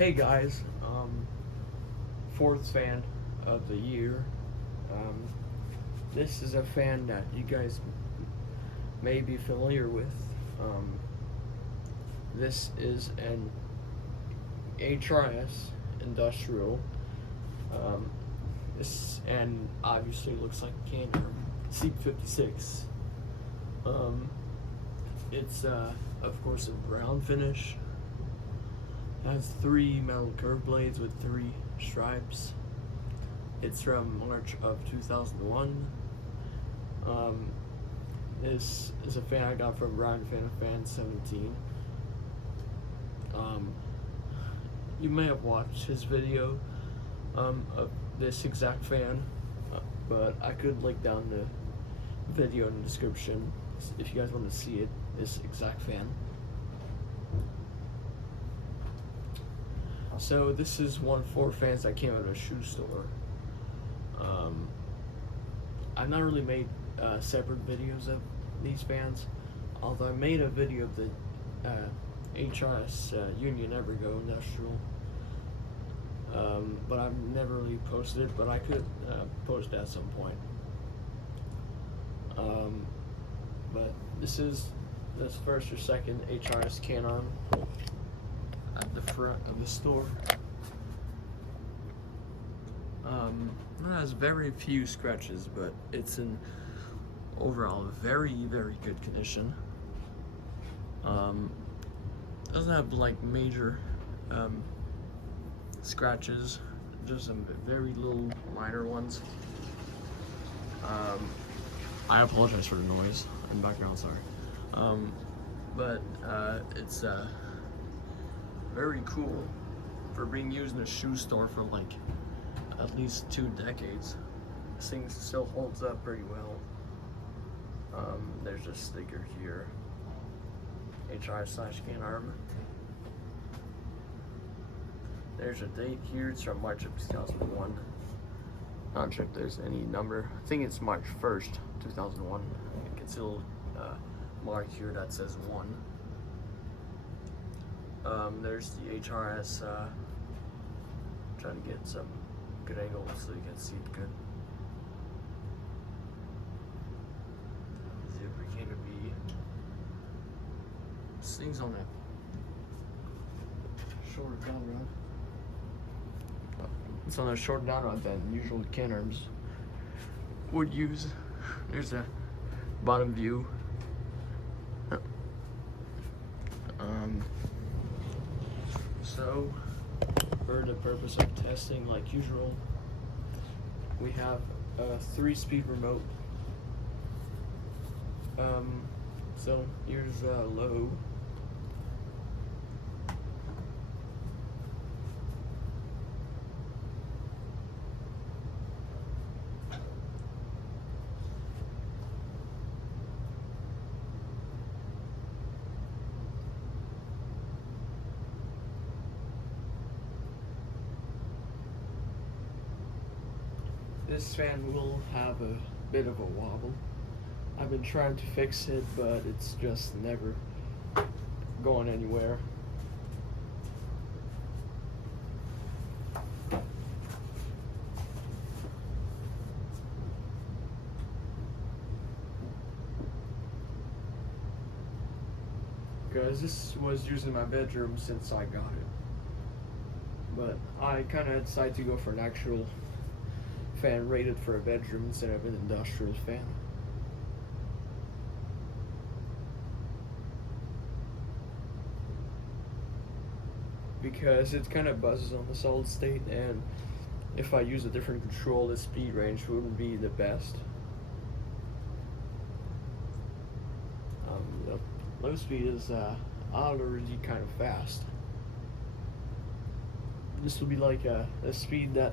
Hey guys, fourth fan of the year. Um, this is a fan that you guys may be familiar with. Um, this is an HRS industrial. This and obviously looks like a Canarm CP56. It's of course a brown finish. Has 3 metal curved blades with 3 stripes. It's from March of 2001. This is a fan I got from Ryan Fan 17. You may have watched his video of this exact fan, but I could link down the video in the description if you guys want to see it. This exact fan. So this is one for fans that came out of a shoe store. I've not really made separate videos of these fans, although I made a video of the HRS Union Evergo Industrial, but I've never really posted it, but I could post it at some point. But this is this first or second HRS Canarm at the front of the store. It has very few scratches, but it's in overall very good condition. Doesn't have like major scratches, just some very little minor ones. I apologize for the noise in the background, sorry. But it's very cool for being used in a shoe store for like at least 2 decades. This thing still holds up pretty well. There's a sticker here, HRS/Canarm. There's a date here, it's from March of 2001. Not sure if there's any number. I think it's March 1st, 2001. I can see a little mark here that says 1. There's the HRS, trying to get some good angle so you can see it good. Zipper came to be. This thing's on a shorter down rod. It's on a shorter down rod than usual Canarms would use. There's a bottom view. So, for the purpose of testing, like usual, we have a 3-speed remote. So here's low. This fan will have a bit of a wobble. I've been trying to fix it, but it's just never going anywhere. Because this was used in my bedroom since I got it. But I kind of decided to go for an actual fan rated for a bedroom instead of an industrial fan. Because it kind of buzzes on the solid state, and if I use a different control, the speed range wouldn't be the best. The low speed is already kind of fast. This will be like a speed that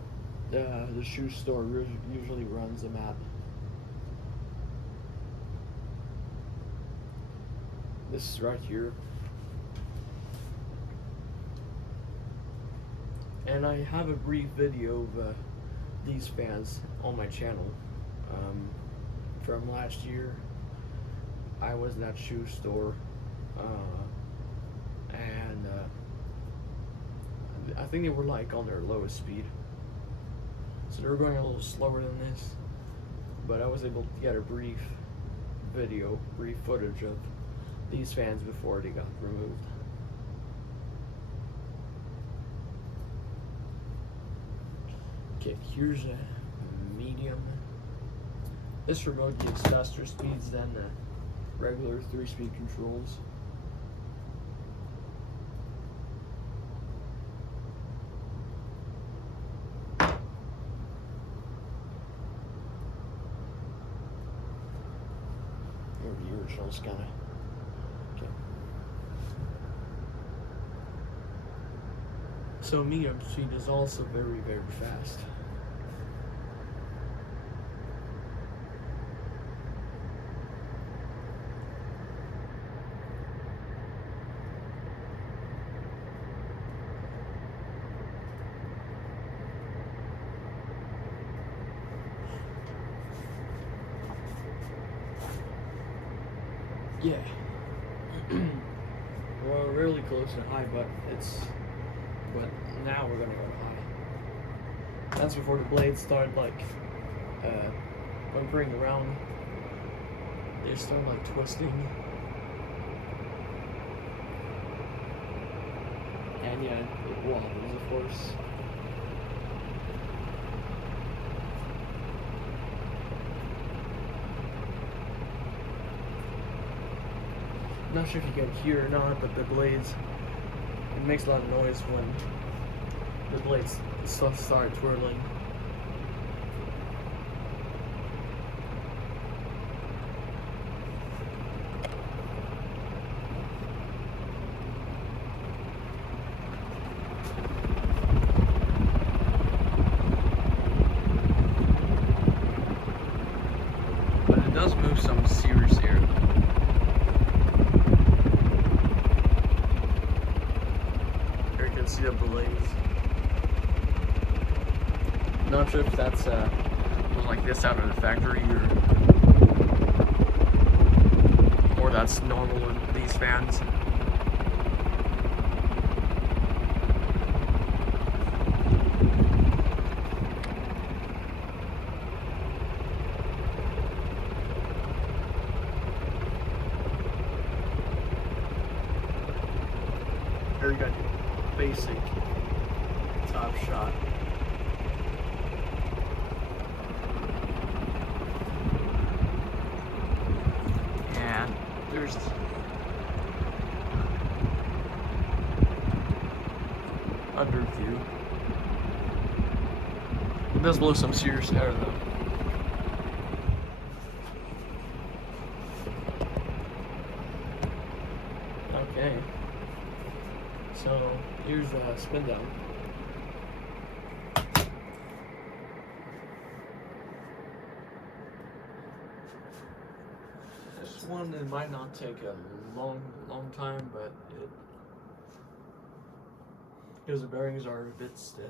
the shoe store usually runs them at. This is right here. And I have a brief video of these fans on my channel from last year. I was in that shoe store, and I think they were like on their lowest speed. So they were going a little slower than this. But I was able to get a brief footage of these fans before they got removed. Okay, here's a medium. This remote gives faster speeds than the regular 3-speed controls. The original's kind of okay. So medium speed is also very, very fast. Yeah. We're really close to high, but now we're gonna go to high. That's before the blades start like bumpering around. They start like twisting. And yeah, it wobbles, of course. Not sure if you can hear or not, but the blades, it makes a lot of noise when the blades start twirling. But it does move some serious air. See the blades. Not sure if that's was like this out of the factory or that's normal in these fans. Very good. Basic top shot. And there's under view. It does blow some serious air though. Okay. So here's a spin down. This one, it might not take a long time, but because the bearings are a bit stiff.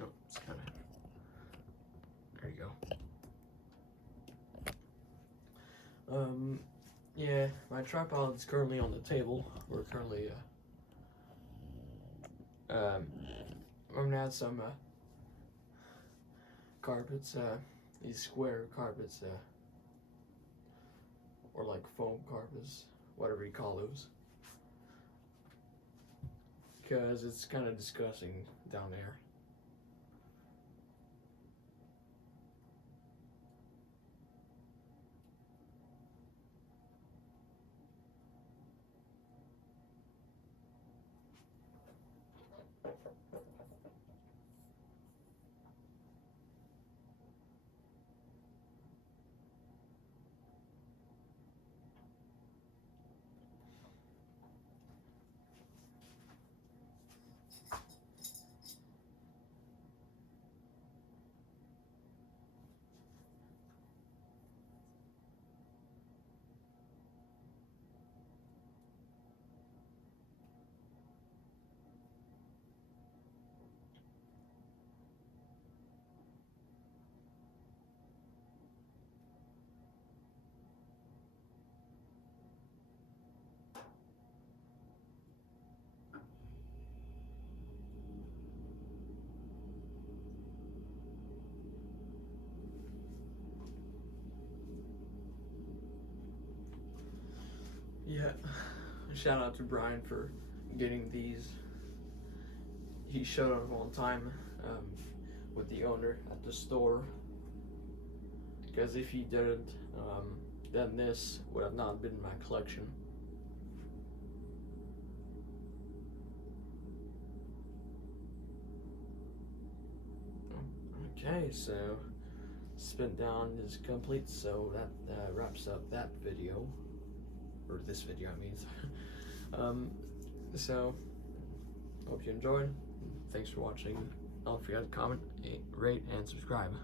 Oh, it's kind of, there you go. Yeah, my tripod is currently on the table. We're currently, I'm gonna add some, carpets, these square carpets, or like foam carpets, whatever you call those. Because it's kind of disgusting down there. But shout out to Brian for getting these. He showed up on time with the owner at the store, because if he didn't, then this would have not been in my collection. Okay, so spin down is complete, so that wraps up that video, or this video I mean. So hope you enjoyed. Thanks for watching. Don't forget to comment, rate, and subscribe.